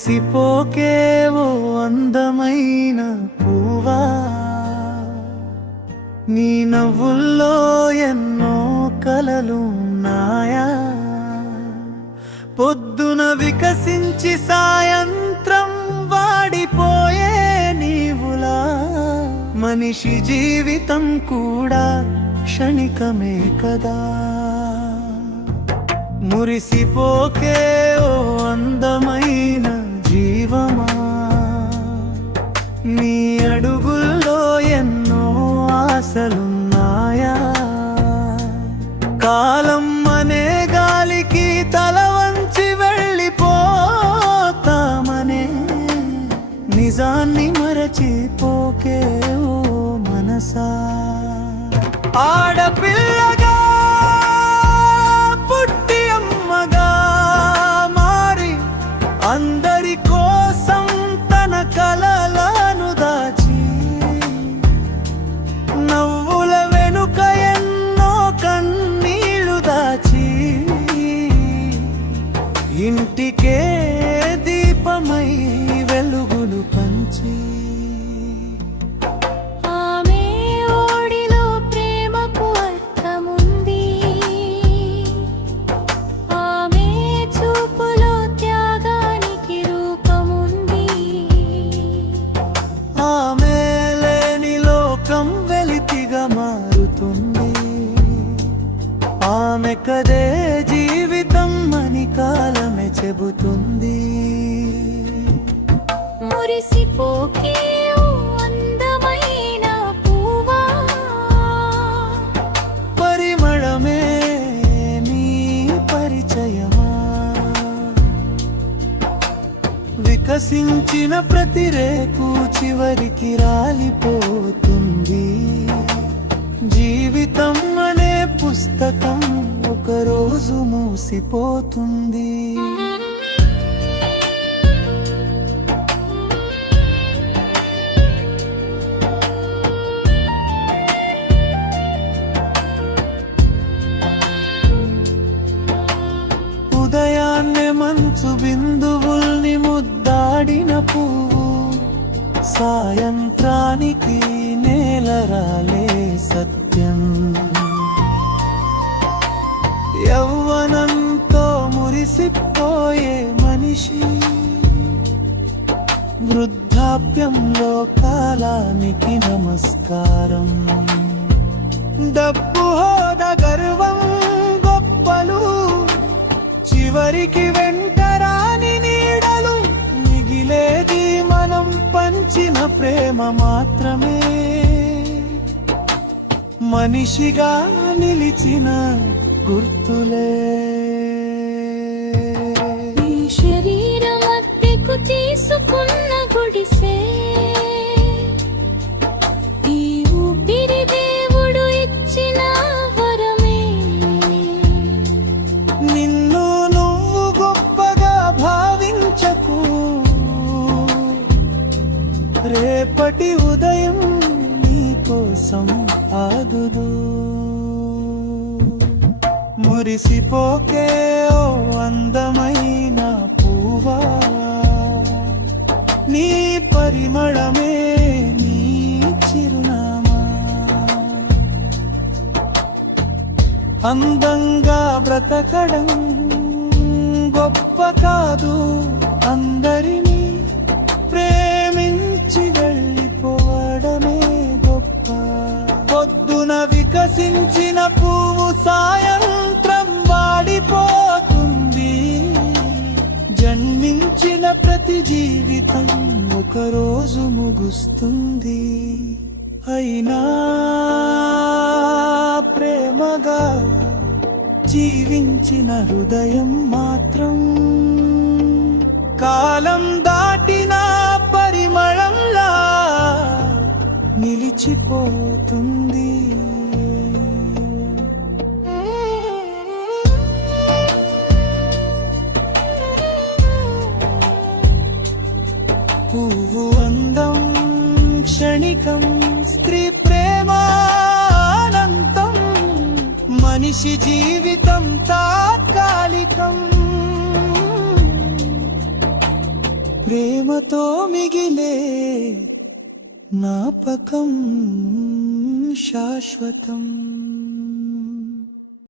మురిసిపోకేవో అందమైన పువ్వా, నీ నవ్వుల్లో ఎన్నో కలలున్నాయా. పొద్దున వికసించి సాయంత్రం వాడిపోయే నీవులా, మనిషి జీవితం కూడా క్షణికమే కదా. మురిసిపోకే ఓ అందమైన జీవమా, నీ అడుగుల్లో ఎన్నో ఆశలున్నాయా. కాలం అనే గాలికి తల వంచి వెళ్ళిపోతామనే నిజాన్ని మరచిపోకే ఓ మనసా. ఆడపిల్లగా పుట్టి అమ్మగా మారి అందరి కోసం తన కలలను దాచి, నవ్వుల వెనుక ఎన్నో కన్నీళ్లు దాచి, ఇంటికే దీపమై వెలుగులు పంచి, మారుతుంది. ఆమె కదే జీవితం అని కాలమే చెబుతుంది. మురిసిపోకే ఓ అందమైన పువ్వా, పరిమళమే నీ పరిచయమా. వికసించిన ప్రతి రేకు చివరికి రాలిపోతుంది. జీవితం అనే పుస్తకం ఒకరోజు మూసిపోతుంది. ఉదయాన్నే మంచు బిందువుల్ని ముద్దాడిన పువ్వు, సాయంత్రానికి నేలరాలే సత్యం. యవ్వనంతో మురిసిపోయే మనిషి, వృద్ధాప్యంలో కాలానికి నమస్కారం. డబ్బు హోదా గర్వం గొప్పలు చివరికి వెంటరాని నీడలు, మిగిలేది మనం పంచిన ప్రేమ మాత్రమే. మనిషిగా నిలిచిన గుర్తులే. ఈ శరీరం అద్దెకు తీసుకున్న గుడిసే, ఈ ఊపిరి దేవుడు ఇచ్చిన వరమే. నిన్ను నువ్వు గొప్పగా భావించకు, రేపటి ఉదయం నీ కోసం ఆగుదు. మురిసిపోకే ఓ అందమైన పువ్వా, నీ పరిమళమే నీ చిరునామా. అందంగా బ్రతకడం గొప్ప కాదు, అందరినీ ప్రేమించి వెళ్ళిపోవడమే గొప్ప. పొద్దున వికసించిన పువ్వు సాయంత్రం వాడిపోతుంది. జన్మించిన ప్రతి జీవితం ఒకరోజు ముగుస్తుంది. అయినా ప్రేమగా జీవించిన హృదయం మాత్రం కాలం దాటిన పరిమళంలా నిలిచిపోతుంది. పువ్వు అందం క్షణికం, స్త్రీ ప్రేమానంతం, మనిషి జీవితం తాత్కాలికం. ప్రేమతో మిగిలే జ్ఞాపకం శాశ్వతం.